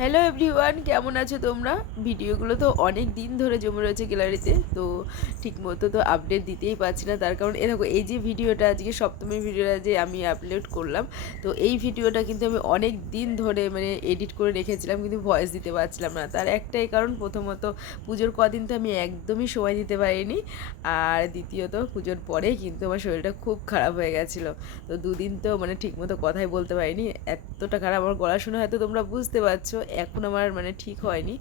Hello everyone কেমন আছো তোমরা? ভিডিওগুলো তো অনেক দিন ধরে জমে রয়েছে গ্যালারিতে তো ঠিক মতো তো আপডেট দিতেই পারছি না। তার কারণ এরকম এই যে ভিডিওটা আজকে সপ্তমীর ভিডিওটা যে আমি আপলোড করলাম, তো এই ভিডিওটা কিন্তু আমি অনেক দিন ধরে মানে এডিট করে রেখেছিলাম, কিন্তু ভয়েস দিতে পারছিলাম না। তার একটাই কারণ, প্রথমত পুজোর কদিন তো আমি একদমই সময় দিতে পারিনি, আর দ্বিতীয়ত পুজোর পরে কিন্তু আমার শরীরটা খুব খারাপ হয়ে গেছিল। তো দুদিন তো মানে ঠিকমতো কথাই বলতে পারিনি, এতটা খারাপ আমার গলা শুনে হয়তো তোমরা বুঝতে পারছ। এখন আমার মানে ঠিক হয়নি।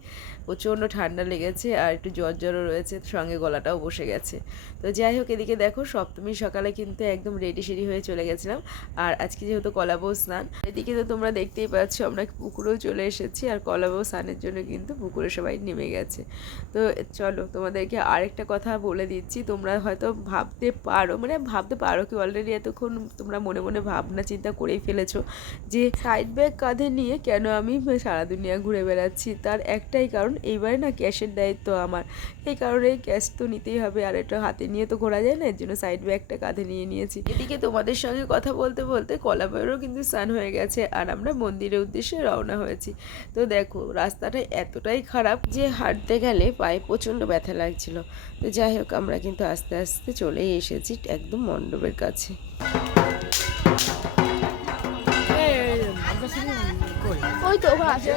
প্রচণ্ড ঠান্ডা লেগেছে আর একটু জ্বর জ্বরও রয়েছে সঙ্গে গলাটাও বসে গেছে। তো যাই হোক, এদিকে দেখো, সপ্তমীর সকালে কিন্তু একদম রেডি সেডি হয়ে চলে গেছিলাম। আর আজকে যেহেতু কলাবউ স্নান, এদিকে তো তোমরা দেখতেই পাচ্ছ, আমরা পুকুরেও চলে এসেছি আর কলাবউ স্নানের জন্য কিন্তু পুকুরে সবাই নেমে গেছে। তো চলো, তোমাদেরকে আরেকটা কথা বলে দিচ্ছি, তোমরা হয়তো ভাবতে পারো মানে ভাবতে পারো কি অলরেডি এতক্ষণ তোমরা মনে মনে ভাবনা চিন্তা করেই ফেলেছো যে সাইড ব্যাগ কাঁধে নিয়ে কেন আমি সারা দুনিয়া ঘুরে বেড়াচ্ছি। তার একটাই কারণ, এইবারে না ক্যাশের দায়িত্ব আমার। এই কারণে ক্যাশ তো নিতেই হবে, আর এটা হাতে নিয়ে তো ঘোরা যায় না, এর জন্য সাইড ব্যাগটা কাঁধে নিয়ে নিয়েছি। এদিকে তোমাদের সঙ্গে কথা বলতে বলতে কলাবাইয়েরও কিন্তু স্নান হয়ে গেছে, আর আমরা মন্দিরের উদ্দেশ্যে রওনা হয়েছি। তো দেখো, রাস্তাটা এতটাই খারাপ যে হাঁটতে গেলে পায়ে প্রচণ্ড ব্যথা লাগছিল। তো যাই হোক, আমরা কিন্তু আস্তে আস্তে চলেই এসেছি একদম মণ্ডপের কাছে। ওই তো ওখানে আছে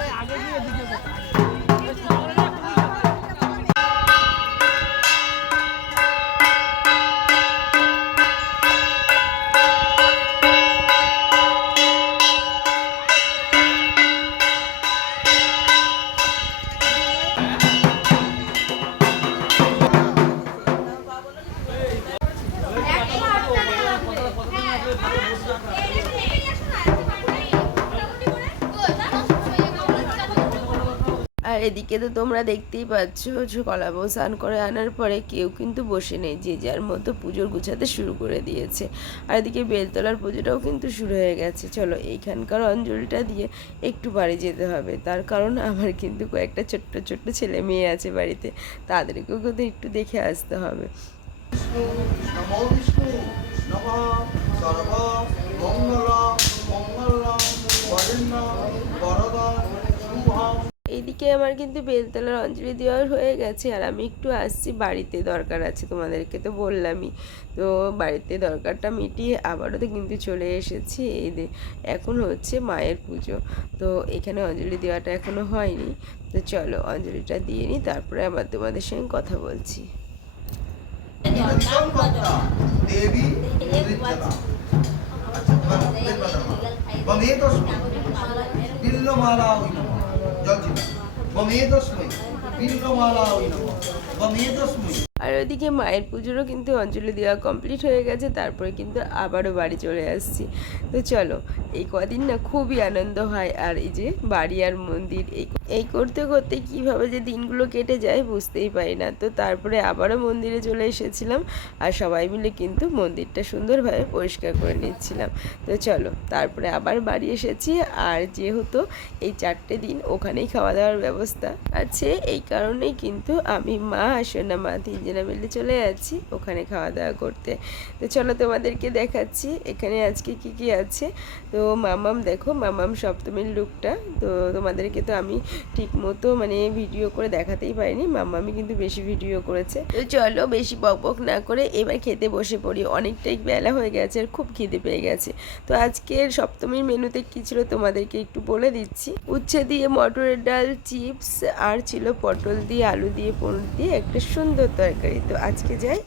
এদিকে তো তোমরা দেখতেই পাচ্ছ যে কলাবউ স্নান করে আনার পরে কেউ কিন্তু বসে নেই। যে যার মতো পুজোর গুছাতে শুরু করে দিয়েছে। আর এদিকে বেলতলার পুজোটাও কিন্তু শুরু হয়ে গেছে। চলো এইখানকার অঞ্জলিটা দিয়ে একটু বাড়ি যেতে হবে। তার কারণ আমার কিন্তু কয়েকটা ছোট্ট ছোট্ট ছেলে মেয়ে আছে বাড়িতে। তাদেরকেও কিন্তু একটু দেখে আসতে হবে। বিষ্ণু সর্ব এইদিকে আমার কিন্তু বেলতলার অঞ্জলি দেওয়ার হয়ে গেছে আর আমি একটু আসছি বাড়িতে দরকার আছে তোমাদেরকে তো বললামই তো বাড়িতে দরকারটা মিটিয়ে আবারও তো কিন্তু চলে এসেছি এই এখন হচ্ছে মায়ের পুজো তো এখানে অঞ্জলি দেওয়াটা এখনও হয়নি তো চলো অঞ্জলিটা দিয়ে নিই তারপরে আবার তোমাদের সঙ্গে কথা বলছি দেবী আচ্ছা বমেদস্মৈ বিল্লমালা জল ওই নম বমেদস্মৈ আর ওইদিকে মায়ের পুজোরও কিন্তু অঞ্জলি দেওয়া কমপ্লিট হয়ে গেছে, তারপরে কিন্তু আবারও বাড়ি চলে আসছি। তো চলো, এই কদিন না খুবই আনন্দ হয়, আর এই যে বাড়ি আর মন্দির, এই এই করতে করতে কীভাবে যে দিনগুলো কেটে যায় বুঝতেই পারি না। তো তারপরে আবারও মন্দিরে চলে এসেছিলাম, আর সবাই মিলে কিন্তু মন্দিরটা সুন্দরভাবে পরিষ্কার করে নিচ্ছিলাম। তো চলো, তারপরে আবার বাড়ি এসেছি, আর যেহেতু এই চারটে দিন ওখানেই খাওয়া দাওয়ার ব্যবস্থা আছে, এই কারণেই কিন্তু আমি মা আসে না মা তিনজনা মিলে চলে যাচ্ছি, ওখানে খাওয়া দাওয়া করতে। তো চলো তোমাদেরকে দেখাচ্ছি, এখানে আজকে কি কি আছে। তো মামাম দেখো, মামাম সপ্তমীর লুকটা। তো তোমাদেরকে তো আমি ঠিক মতো মানে ভিডিও করে দেখাতেই পারিনি মামামি কিন্তু বেশি ভিডিও করেছে। তো চলো বেশি বক বক না করে এবার খেতে বসে পড়ি। অনেকটাই বেলা হয়ে গেছে আর খুব খিদে পেয়ে গেছে। তো আজকের সপ্তমীর মেনুতে কী ছিল তোমাদেরকে একটু বলে দিচ্ছি। উচ্ছে দিয়ে মটরের ডাল, চিপস, আর ছিল পটল দিয়ে, আলু দিয়ে, পনির দিয়ে একটা সুন্দর তরকারি। তো আজকে যাই।